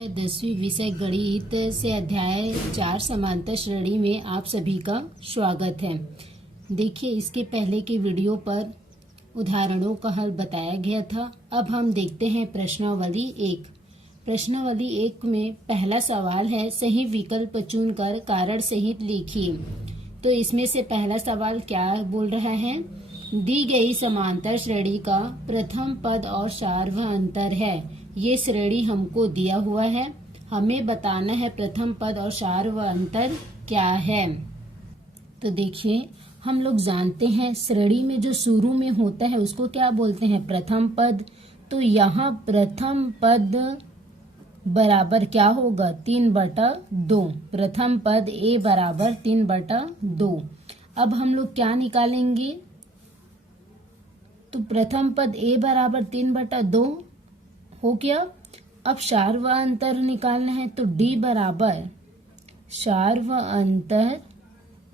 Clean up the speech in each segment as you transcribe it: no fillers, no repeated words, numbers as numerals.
10वीं विषय गणित से अध्याय 4 समांतर श्रेणी में आप सभी का स्वागत है। देखिए, इसके पहले के वीडियो पर उदाहरणों का हल बताया गया था। अब हम देखते हैं प्रश्नावली 1। प्रश्नावली 1 में पहला सवाल है, सही विकल्प चुनकर कारण सहित लिखिए। तो इसमें से पहला सवाल क्या बोल रहा है? दी गई समांतर श्रेणी का प्रथम पद और सार्वअंतर है। ये श्रेणी हमको दिया हुआ है, हमें बताना है प्रथम पद और सार्वअंतर क्या है। तो देखिए, हम लोग जानते हैं श्रेणी में जो शुरू में होता है उसको क्या बोलते हैं? प्रथम पद। तो यहाँ प्रथम पद बराबर क्या होगा? 3/2। प्रथम पद ए बराबर 3/2। अब हम लोग क्या निकालेंगे? तो प्रथम पद ए बराबर 3/2 हो गया। अब सार्वअंतर निकालना है, तो डी बराबर सार्वअंतर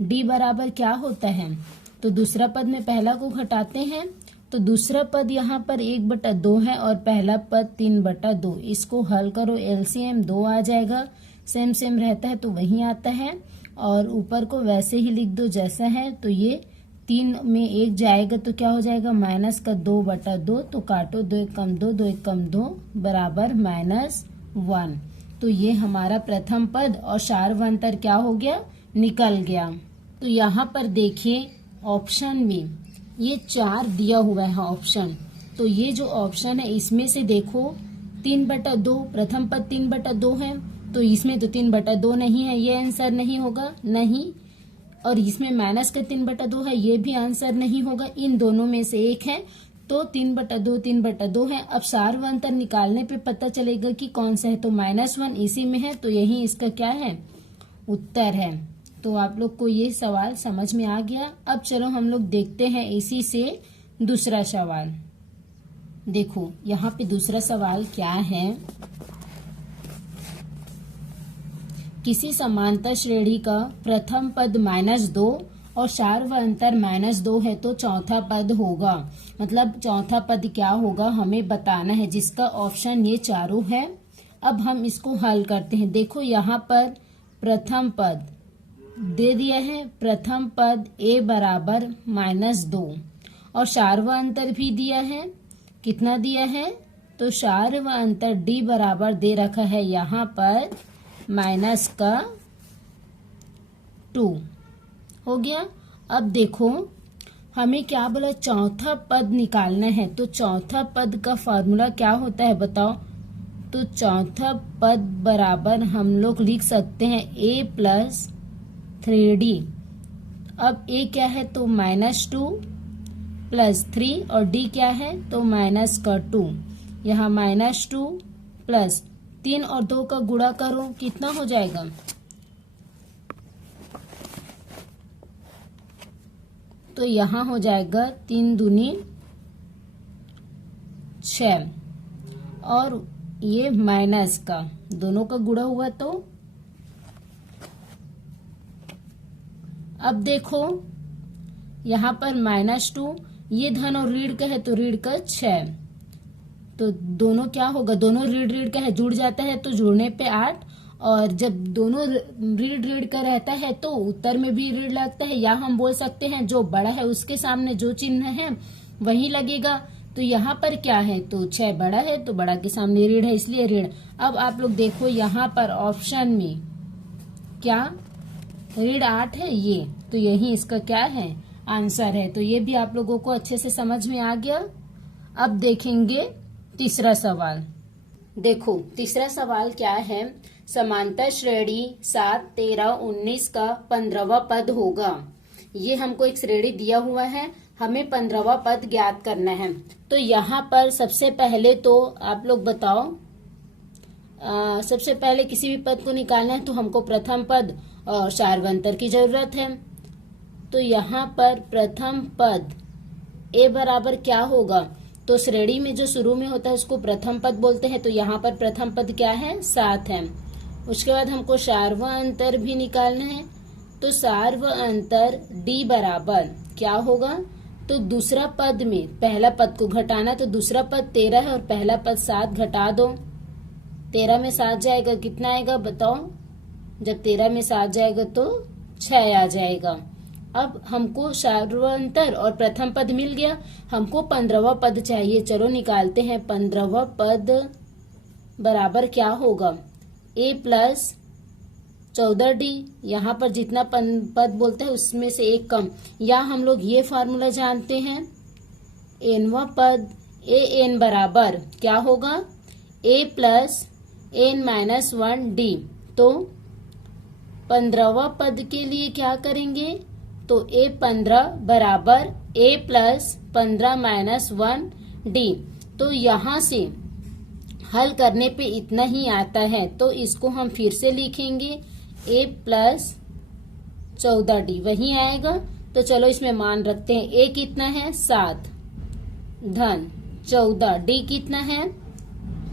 डी बराबर क्या होता है? तो दूसरा पद में पहला को घटाते हैं, तो दूसरा पद यहाँ पर 1/2 है और पहला पद 3/2। इसको हल करो, एलसीएम 2 आ जाएगा। सेम सेम रहता है तो वही आता है, और ऊपर को वैसे ही लिख दो जैसा है। तो ये 3 में 1 जाएगा तो क्या हो जाएगा? माइनस का 2/2। तो काटो, 2 1 कम 2, 2 1 कम 2 बराबर -1। तो ये हमारा प्रथम पद और सार्वअंतर क्या हो गया? निकल गया। तो यहाँ पर देखिए, ऑप्शन में ये 4 दिया हुआ है ऑप्शन। तो ये जो ऑप्शन है इसमें से देखो, 3/2 प्रथम पद 3/2 है, तो इसमें तो 3/2 नहीं है, ये आंसर नहीं होगा, नहीं। और इसमें माइनस का 3/2 है, ये भी आंसर नहीं होगा। इन दोनों में से एक है, तो 3/2 3/2 है। अब सार्वअंतर निकालने पे पता चलेगा कि कौन सा है। तो -1 इसी में है, तो यही इसका क्या है? उत्तर है। तो आप लोग को ये सवाल समझ में आ गया। अब चलो हम लोग देखते हैं इसी से दूसरा सवाल। देखो यहाँ पे दूसरा सवाल क्या है? किसी समांतर श्रेणी का प्रथम पद -2 और सार्वअंतर -2 है, तो चौथा पद होगा। मतलब चौथा पद क्या होगा हमें बताना है, जिसका ऑप्शन ये चारों है। अब हम इसको हल करते हैं। देखो यहाँ पर प्रथम पद दे दिया है, प्रथम पद a बराबर -2 और सार्वअंतर भी दिया है। कितना दिया है? तो सार्वअंतर d बराबर दे रखा है यहाँ पर -2 हो गया। अब देखो हमें क्या बोला? चौथा पद निकालना है। तो चौथा पद का फॉर्मूला क्या होता है बताओ? तो चौथा पद बराबर हम लोग लिख सकते हैं a + 3d। अब a क्या है? तो -2 + 3 और d क्या है? तो -2। यहाँ -2 + 3 और 2 का गुणा करो, कितना हो जाएगा? तो यहाँ हो जाएगा 3 दूनी 6 और ये माइनस का दोनों का गुणा हुआ। तो अब देखो यहाँ पर -2, ये धन और ऋण का है तो ऋण का 6। तो दोनों क्या होगा? दोनों ऋण का है, जुड़ जाता है तो जुड़ने पे 8। और जब दोनों ऋण का रहता है तो उत्तर में भी ऋण लगता है, या हम बोल सकते हैं जो बड़ा है उसके सामने जो चिन्ह है वही लगेगा। तो यहाँ पर क्या है? तो 6 बड़ा है तो बड़ा के सामने ऋण है, इसलिए ऋण। अब आप लोग देखो यहाँ पर ऑप्शन में क्या ऋण 8 है, ये तो यही इसका क्या है? आंसर है। तो ये भी आप लोगों को अच्छे से समझ में आ गया। अब देखेंगे तीसरा सवाल। देखो तीसरा सवाल क्या है? समांतर श्रेणी 7 13 19 का 15वां पद होगा। ये हमको एक श्रेणी दिया हुआ है, हमें 15वां पद ज्ञात करना है। तो यहाँ पर सबसे पहले तो आप लोग बताओ, सबसे पहले किसी भी पद को निकालना है तो हमको प्रथम पद और सार्वअंतर की जरूरत है। तो यहाँ पर प्रथम पद a बराबर क्या होगा? तो श्रेणी में जो शुरू में होता है उसको प्रथम पद बोलते हैं। तो यहाँ पर प्रथम पद क्या है? 7 है। उसके बाद हमको सार्वअंतर भी निकालना है। तो सार्वअंतर d बराबर क्या होगा? तो दूसरा पद में पहला पद को घटाना, तो दूसरा पद 13 है और पहला पद 7, घटा दो 13 में 7 जाएगा कितना आएगा बताओ। जब 13 में 7 जाएगा तो 6 आ जाएगा। अब हमको सार्वंतर और प्रथम पद मिल गया, हमको 15वां पद चाहिए। चलो निकालते हैं। 15वां पद बराबर क्या होगा, a प्लस 14d। यहाँ पर जितना पद बोलते हैं उसमें से एक कम, या हम लोग ये फार्मूला जानते हैं, nवां पद a n बराबर क्या होगा, a plus n minus 1d। तो 15वां पद के लिए क्या करेंगे, तो a 15 बराबर a प्लस 15 माइनस 1d। तो यहाँ से हल करने पे इतना ही आता है, तो इसको हम फिर से लिखेंगे a प्लस 14d, वही आएगा। तो चलो इसमें मान रखते हैं, a कितना है 7 धन 14, d कितना है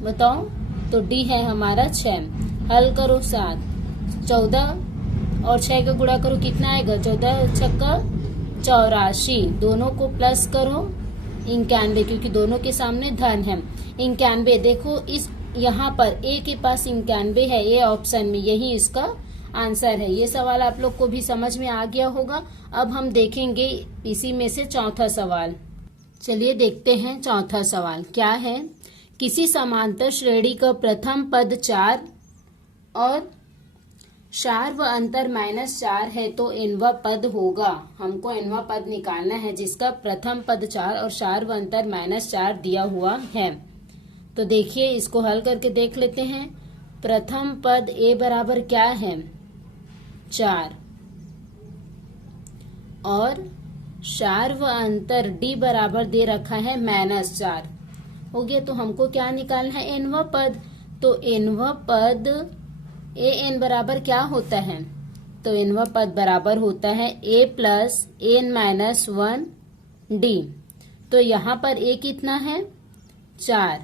बताओ, तो d है हमारा 6। हल करो 7, 14 और 6 का गुणा करो कितना आएगा, 14 छक्का 84, दोनों को प्लस करो 91, क्योंकि दोनों के सामने धन है। 91 देखो इस यहाँ पर a के पास 91 है, ये ऑप्शन में, यही इसका आंसर है। ये सवाल आप लोग को भी समझ में आ गया होगा। अब हम देखेंगे इसी में से चौथा सवाल। चलिए देखते हैं चौथा सवाल क्या है। किसी समांतर श्रेणी का प्रथम पद 4 और सार्व अंतर -4 है तो nवां पद होगा। हमको nवां पद निकालना है जिसका प्रथम पद 4 और सार्व अंतर -4 दिया हुआ है। तो देखिए इसको हल करके देख लेते हैं। प्रथम पद a बराबर क्या है 4 और सार्व अंतर d बराबर दे रखा है -4 हो गया। तो हमको क्या निकालना है, nवां पद। तो nवां पद a n बराबर क्या होता है, तो nवां पद बराबर होता है a plus n minus 1d। तो यहाँ पर a कितना है 4,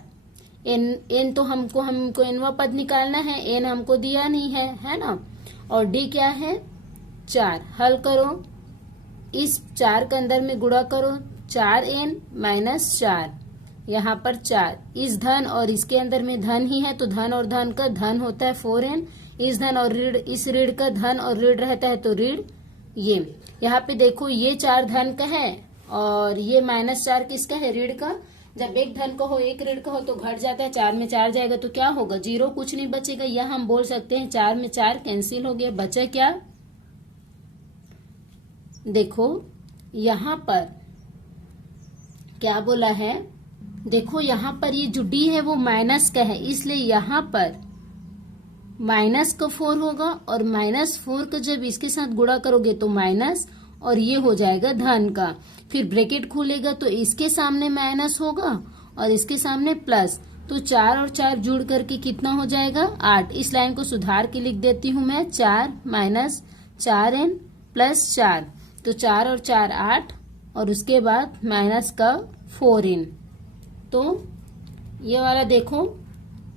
n तो हमको nवां पद निकालना है, n हमको दिया नहीं है ना, और d क्या है 4। हल करो, इस 4 के अंदर में गुणा करो, 4n माइनस 4, यहाँ पर 4, इस धन और इसके अंदर में धन ही है, तो धन और धन का धन होता है 4n, इस धन और ऋण, इस ऋण का धन और ऋण रहता है तो ऋण। ये यहाँ पे देखो ये 4 धन का है और ये -4 किसका है, ऋण का। जब एक धन का हो एक ऋण का हो तो घट जाता है, 4 में 4 जाएगा तो क्या होगा 0, कुछ नहीं बचेगा। यह हम बोल सकते हैं 4 में 4 कैंसिल हो गया, बचा क्या, देखो यहाँ पर क्या बोला है, देखो यहाँ पर ये जो d है वो माइनस का है, इसलिए यहाँ पर माइनस का 4 होगा और -4 का जब इसके साथ गुणा करोगे तो माइनस, और ये हो जाएगा धन का। फिर ब्रैकेट खुलेगा तो इसके सामने माइनस होगा और इसके सामने प्लस, तो 4 और 4 जुड़ करके कितना हो जाएगा 8। इस लाइन को सुधार के लिख देती हूँ मैं, 4 माइनस 4n प्लस 4, तो 4 और 4 8 और उसके बाद माइनस का 4n। तो ये वाला देखो,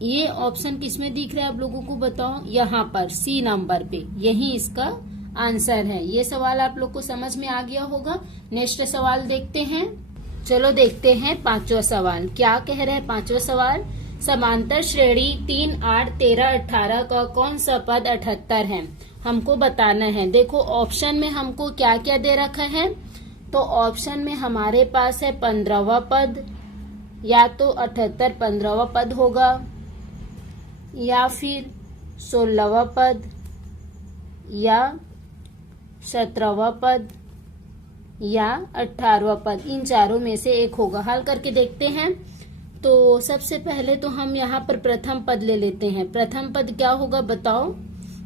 ये ऑप्शन किसमें दिख रहा है आप लोगों को बताओ, यहाँ पर सी नंबर पे, यही इसका आंसर है। ये सवाल आप लोग को समझ में आ गया होगा। नेक्स्ट सवाल देखते हैं। चलो देखते हैं पांचवा सवाल क्या कह रहा है। पांचवा सवाल, समांतर श्रेणी 3 8 13 18 का कौन सा पद 78 है, हमको बताना है। देखो ऑप्शन में हमको क्या क्या दे रखा है, तो ऑप्शन में हमारे पास है 15वां पद, या तो 78 15वां पद होगा, या फिर 16वां पद, या 17वां पद, या 18वां पद, इन चारों में से एक होगा। हल करके देखते हैं। तो सबसे पहले तो हम यहाँ पर प्रथम पद ले लेते हैं। प्रथम पद क्या होगा बताओ,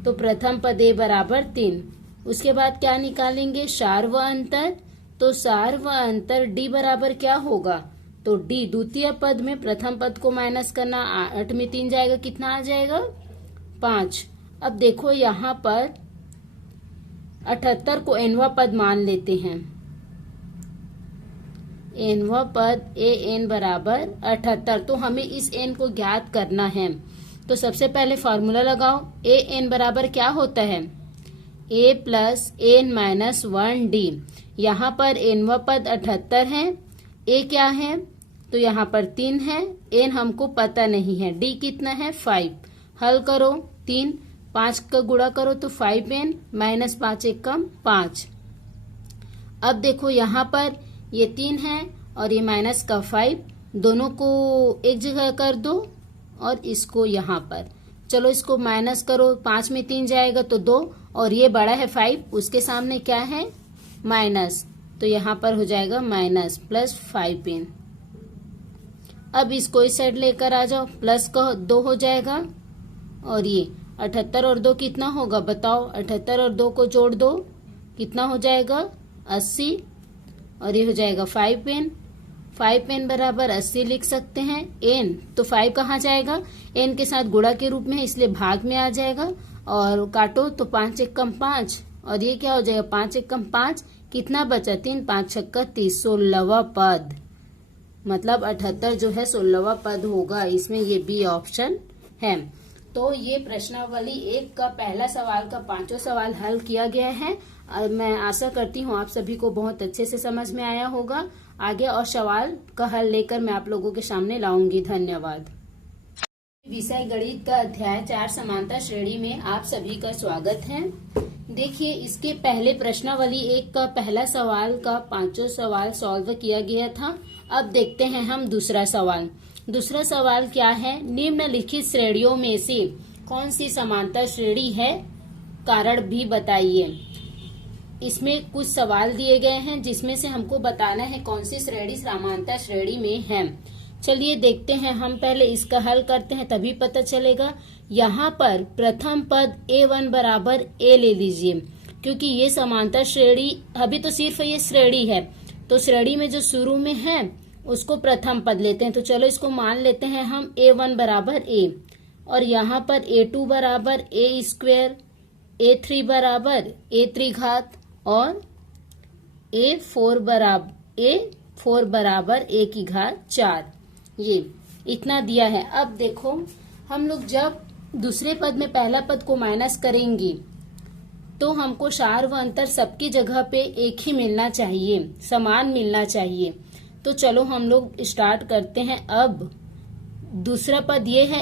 तो प्रथम पद a बराबर 3। उसके बाद क्या निकालेंगे, सार्व अंतर, तो सार्व अंतर d बराबर क्या होगा, तो d द्वितीय पद में प्रथम पद को माइनस करना, 8 में 3 जाएगा, कितना आ जाएगा 5। अब देखो यहाँ पर 78 को nवां पद मान लेते हैं। nवां पद a n बराबर 78, तो हमें इस n को ज्ञात करना है। तो सबसे पहले फॉर्मूला लगाओ, a n बराबर क्या होता है, a plus n minus 1d। यहाँ पर nवां पद 78 है, a क्या है तो यहाँ पर 3 है, n हमको पता नहीं है, d कितना है 5, हल करो 3 5 का गुणा करो तो 5n माइनस 5 एक कम 5। अब देखो यहाँ पर ये 3 है और ये माइनस का 5, दोनों को एक जगह कर दो और इसको यहाँ पर, चलो इसको माइनस करो, 5 में 3 जाएगा तो 2, और ये बड़ा है 5, उसके सामने क्या है माइनस, तो यहाँ पर हो जाएगा माइनस प्लस 5n। अब इसको इस साइड लेकर आ जाओ, प्लस का 2 हो जाएगा, और ये 78 और 2 कितना होगा बताओ, 78 और 2 को जोड़ दो कितना हो जाएगा 80, और ये हो जाएगा 5n। 5n बराबर 80 लिख सकते हैं। n तो 5 कहाँ जाएगा, n के साथ गुणा के रूप में है इसलिए भाग में आ जाएगा, और काटो तो 5 एक कम 5, और ये क्या हो जाएगा 5 एक कम 5, कितना बचा 3 5 छक्का 30, 16वां पद, मतलब 78 जो है 16वां पद होगा, इसमें ये बी ऑप्शन है। तो ये प्रश्नावली 1 का पहला सवाल का 5वां सवाल हल किया गया है। मैं आशा करती हूँ आप सभी को बहुत अच्छे से समझ में आया होगा। आगे और सवाल का हल लेकर मैं आप लोगों के सामने लाऊंगी। धन्यवाद। विषय गणित का अध्याय 4 समांतर श्रेणी में आप सभी का स्वागत है। देखिए, इसके पहले प्रश्नावली 1 का पहला सवाल का 5वां सवाल सॉल्व किया गया था। अब देखते हैं हम दूसरा सवाल। दूसरा सवाल क्या है, निम्नलिखित श्रेणियों में से कौन सी समांतर श्रेणी है, कारण भी बताइए। इसमें कुछ सवाल दिए गए हैं जिसमें से हमको बताना है कौन सी श्रेणी समांतर श्रेणी में है। चलिए देखते हैं, हम पहले इसका हल करते हैं तभी पता चलेगा। यहाँ पर प्रथम पद a1 बराबर a ले लीजिए, क्योंकि ये समांतर श्रेणी, अभी तो सिर्फ ये श्रेणी है, तो श्रेणी में जो शुरू में है उसको प्रथम पद लेते हैं। तो चलो इसको मान लेते हैं हम a1 बराबर a, और यहाँ पर a2 बराबर a स्क्वायर, a3 बराबर a3 घात, और a4 बराबर a की घात 4, ये इतना दिया है। अब देखो, हम लोग जब दूसरे पद में पहला पद को माइनस करेंगे तो हमको सार व अंतर सबकी जगह पे एक ही मिलना चाहिए, समान मिलना चाहिए। तो चलो हम लोग स्टार्ट करते हैं। अब दूसरा पद ये है,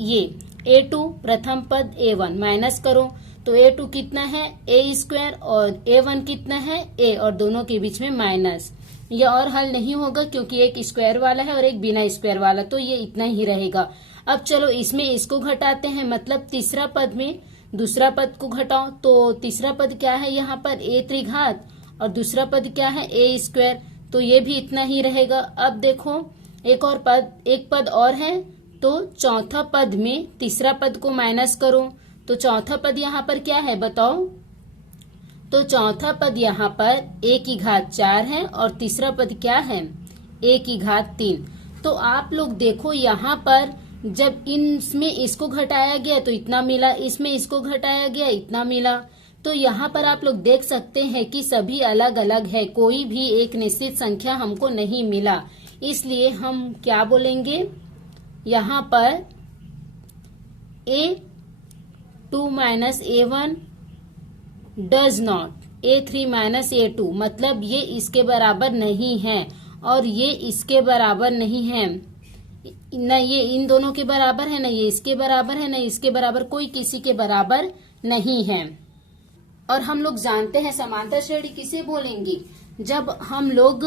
ये a2, प्रथम पद a1, माइनस करो तो a2 कितना है a स्क्वायर, और a1 कितना है a, और दोनों के बीच में माइनस। यह और हल नहीं होगा क्योंकि एक स्क्वायर वाला है और एक बिना स्क्वायर वाला, तो ये इतना ही रहेगा। अब चलो इसमें इसको घटाते हैं, मतलब तीसरा पद में दूसरा पद को घटाओ, तो तीसरा पद क्या है यहाँ पर a3 घात, और दूसरा पद क्या है a स्क्वायर, तो ये भी इतना ही रहेगा। अब देखो एक पद और है, तो चौथा पद में तीसरा पद को माइनस करो, तो चौथा पद यहाँ पर क्या है बताओ, तो चौथा पद यहाँ पर a की घात 4 है, और तीसरा पद क्या है a की घात 3। तो आप लोग देखो यहाँ पर जब इसमें इसको घटाया गया तो इतना मिला, इसमें इसको घटाया गया इतना मिला। तो यहाँ पर आप लोग देख सकते हैं कि सभी अलग अलग है, कोई भी एक निश्चित संख्या हमको नहीं मिला। इसलिए हम क्या बोलेंगे, यहाँ पर a2 minus a1 does not a3 minus a2, मतलब ये इसके बराबर नहीं है और ये इसके बराबर नहीं है, न ये इन दोनों के बराबर है, न ये इसके बराबर है, न इसके बराबर, कोई किसी के बराबर नहीं है। और हम लोग जानते हैं समांतर श्रेणी किसे बोलेंगे, जब हम लोग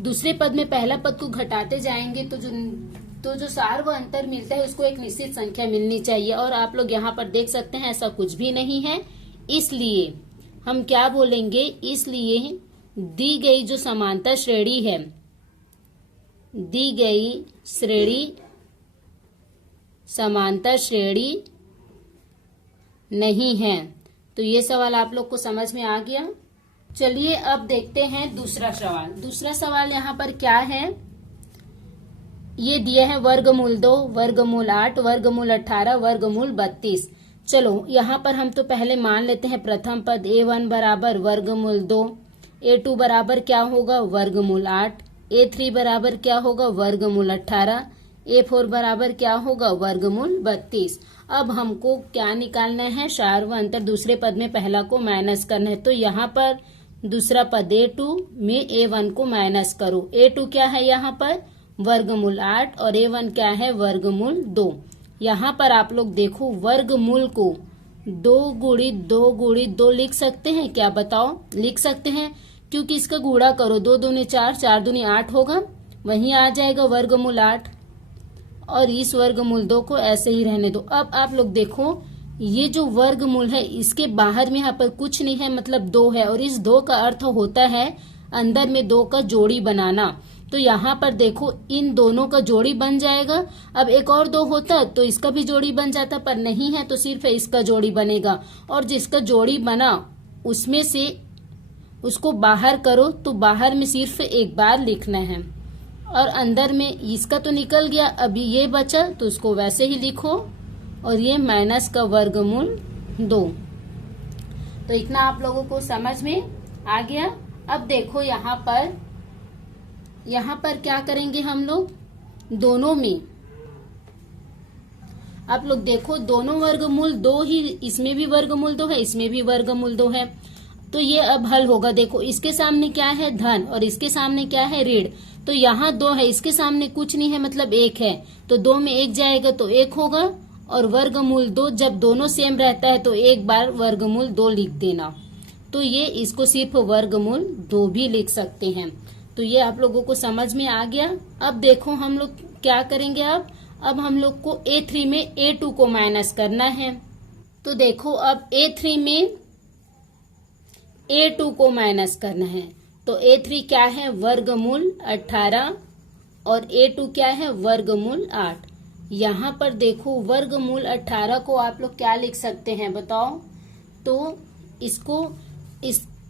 दूसरे पद में पहला पद को घटाते जाएंगे तो जो सार व अंतर मिलता है उसको एक निश्चित संख्या मिलनी चाहिए। और आप लोग यहाँ पर देख सकते हैं ऐसा कुछ भी नहीं है, इसलिए हम क्या बोलेंगे, इसलिए दी गई जो समांतर श्रेणी है, दी गई श्रेणी समांतर श्रेणी नहीं है। तो ये सवाल आप लोग को समझ में आ गया। चलिए अब देखते हैं दूसरा सवाल। दूसरा सवाल यहाँ पर क्या है, ये दिया है वर्गमूल 2, वर्गमूल 8, वर्गमूल 18, वर्गमूल 32। चलो यहाँ पर हम तो पहले मान लेते हैं प्रथम पद a1 बराबर वर्गमूल 2, a2 बराबर क्या होगा वर्गमूल 8, a3 बराबर क्या होगा वर्गमूल 18, a4 बराबर क्या होगा वर्गमूल 32। अब हमको क्या निकालना है, सार व अंतर, दूसरे पद में पहला को माइनस करना है। तो यहाँ पर दूसरा पद A2 में A1 को माइनस करो। A2 क्या है यहाँ पर वर्गमूल 8 और A1 क्या है वर्गमूल 2। यहाँ पर आप लोग देखो वर्गमूल को 2 गुणित 2 गुणित 2 लिख सकते हैं क्या, बताओ लिख सकते हैं, क्योंकि इसका गुणा करो 2 दूनी 4, 4 दूनी 8 होगा, वहीं आ जाएगा वर्गमूल 8 और इस वर्गमूल 2 को ऐसे ही रहने दो। अब आप लोग देखो ये जो वर्गमूल है इसके बाहर में यहाँ पर कुछ नहीं है, मतलब 2 है, और इस 2 का अर्थ होता है अंदर में 2 का जोड़ी बनाना। तो यहाँ पर देखो इन दोनों का जोड़ी बन जाएगा। अब एक और 2 होता तो इसका भी जोड़ी बन जाता, पर नहीं है तो सिर्फ इसका जोड़ी बनेगा, और जिसका जोड़ी बना उसमें से उसको बाहर करो तो बाहर में सिर्फ एक बार लिखना है, और अंदर में इसका तो निकल गया, अभी ये बचा तो उसको वैसे ही लिखो, और ये माइनस का वर्गमूल 2। तो इतना आप लोगों को समझ में आ गया। अब देखो यहाँ पर क्या करेंगे हम लोग, दोनों में आप लोग देखो दोनों वर्गमूल 2 ही, इसमें भी वर्गमूल 2 है, इसमें भी वर्गमूल 2 है, तो ये अब हल होगा। देखो इसके सामने क्या है धन और इसके सामने क्या है ऋण, तो यहाँ 2 है, इसके सामने कुछ नहीं है मतलब 1 है, तो 2 में 1 जाएगा तो 1 होगा, और वर्गमूल 2 जब दोनों सेम रहता है तो एक बार वर्गमूल 2 लिख देना, तो ये इसको सिर्फ वर्गमूल 2 भी लिख सकते हैं। तो ये आप लोगों को समझ में आ गया। अब देखो हम लोग क्या करेंगे, अब हम लोग को A3 में A2 को माइनस करना है। तो देखो अब A3 में A2 को माइनस करना है, तो A3 क्या है वर्गमूल 18 और A2 क्या है वर्गमूल 8। यहाँ पर देखो वर्गमूल 18 को आप लोग क्या लिख सकते हैं बताओ, तो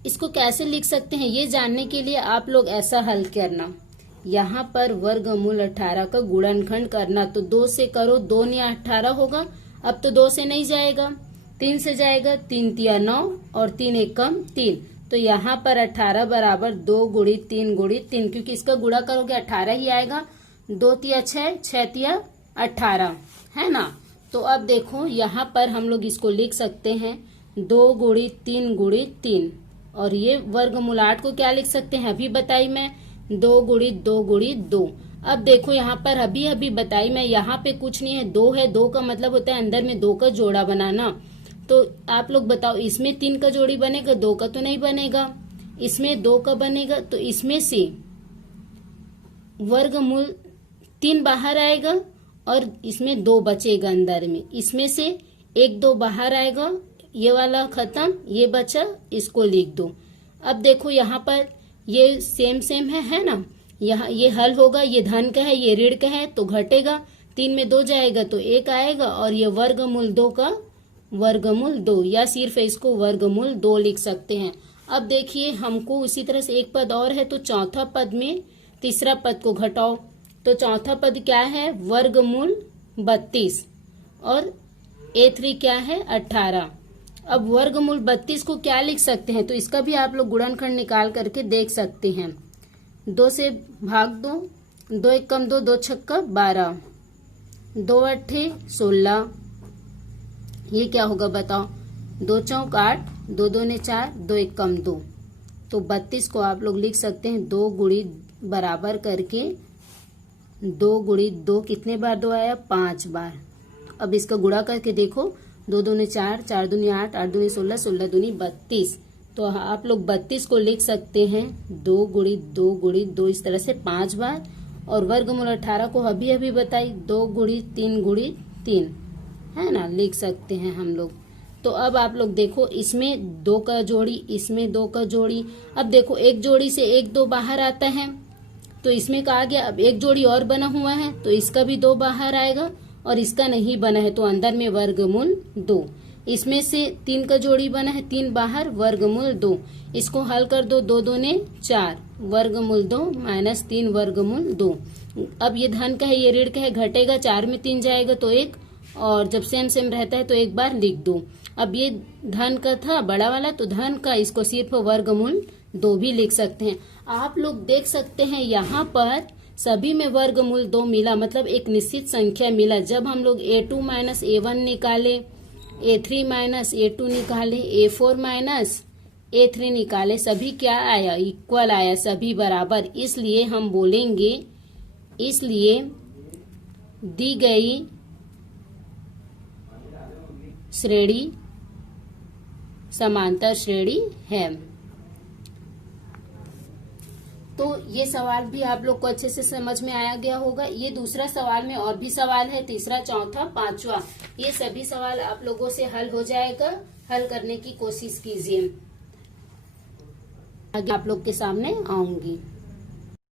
इसको कैसे लिख सकते हैं ये जानने के लिए आप लोग ऐसा हल करना, यहाँ पर वर्गमूल 18 का गुणनखंड करना, तो 2 से करो, 2 ने 18 होगा, अब तो 2 से नहीं जाएगा, 3 से जाएगा, 3 तिया 9 और 3 एकम 3, तो यहाँ पर 18 बराबर 2 गुणित 3 गुणित 3, क्योंकि इसका गुणा करोगे 18 ही आएगा, 2 तिया 6, 6 तिया 18 है ना। तो अब देखो यहाँ पर हम लोग इसको लिख सकते हैं 2 गुणित 3 गुणित 3, और ये वर्गमूल 8 को क्या लिख सकते हैं अभी बताई मैं 2 गुणित 2 गुणित 2। अब देखो यहाँ पर अभी बताई मैं, यहाँ पे कुछ नहीं है, 2 है, 2 का मतलब होता है अंदर में 2 का जोड़ा बनाना। तो आप लोग बताओ इसमें 3 का जोड़ी बनेगा, 2 का तो नहीं बनेगा, इसमें 2 का बनेगा, तो इसमें से वर्गमूल 3 बाहर आएगा और इसमें 2 बचेगा अंदर में, इसमें से 1 2 बाहर आएगा, ये वाला खत्म, ये बचा, इसको लिख दो। अब देखो यहाँ पर ये सेम है ना, यहाँ ये हल होगा, ये धन का है ये ऋण का है तो घटेगा, 3 में 2 जाएगा तो 1 आएगा, और ये वर्गमूल 2 का वर्गमूल 2, या सिर्फ इसको वर्गमूल 2 लिख सकते हैं। अब देखिए हमको उसी तरह से एक पद और है, तो चौथा पद में तीसरा पद को घटाओ, तो चौथा पद क्या है वर्गमूल 32 और A3 क्या है 18। अब वर्गमूल 32 को क्या लिख सकते हैं, तो इसका भी आप लोग गुणनखंड निकाल करके देख सकते हैं, 2 से भाग दो, 2 एक कम 2, 2 छक्का 12, 2 अट्ठे 16, ये क्या होगा बताओ, 2 चौक 8, 2 दूने 4, 2 एक कम 2, तो 32 को आप लोग लिख सकते हैं 2 गुणित बराबर करके, 2 गुणित 2 कितने बार 2 आया 5 बार। अब इसका गुणा करके देखो, 2 दूने 4, 4 दूनी 8, 8 दूनी 16, 16 दूनी 32, तो आप लोग 32 को लिख सकते हैं 2 गुणित 2 गुणित 2 इस तरह से 5 बार, और वर्गमूल 18 को अभी बताई 2 गुणित 3 गुणित 3 है ना, लिख सकते हैं हम लोग। तो अब आप लोग देखो इसमें 2 का जोड़ी, इसमें 2 का जोड़ी, अब देखो एक जोड़ी से 1 2 बाहर आता है, तो इसमें का आ गया, अब एक जोड़ी और बना हुआ है तो इसका भी 2 बाहर आएगा, और इसका नहीं बना है तो अंदर में वर्गमूल 2, इसमें से 3 का जोड़ी बना है, 3 बाहर वर्गमूल 2, इसको हल कर दो, 2 दूने 4 वर्गमूल 2 माइनस 3 वर्गमूल 2। अब ये धन का है ये ऋण का है, घटेगा, 4 में 3 जाएगा तो 1, और जब सेम रहता है तो एक बार लिख दो। अब ये धन का था बड़ा वाला, तो धन का इसको सिर्फ वर्गमूल 2 भी लिख सकते हैं। आप लोग देख सकते हैं यहाँ पर सभी में वर्गमूल 2 मिला, मतलब एक निश्चित संख्या मिला। जब हम लोग A2 माइनस A1 निकाले, A3 माइनस A2 निकाले, A4 माइनस A3 निकाले, सभी क्या आया, इक्वल आया, सभी बराबर। इसलिए हम बोलेंगे, इसलिए दी गई श्रेणी समांतर श्रेणी है। तो ये सवाल भी आप लोग को अच्छे से समझ में आया गया होगा। ये दूसरा सवाल में और भी सवाल है, तीसरा, चौथा, पांचवा, ये सभी सवाल आप लोगों से हल हो जाएगा। हल करने की कोशिश कीजिए, आगे आप लोग के सामने आऊंगी।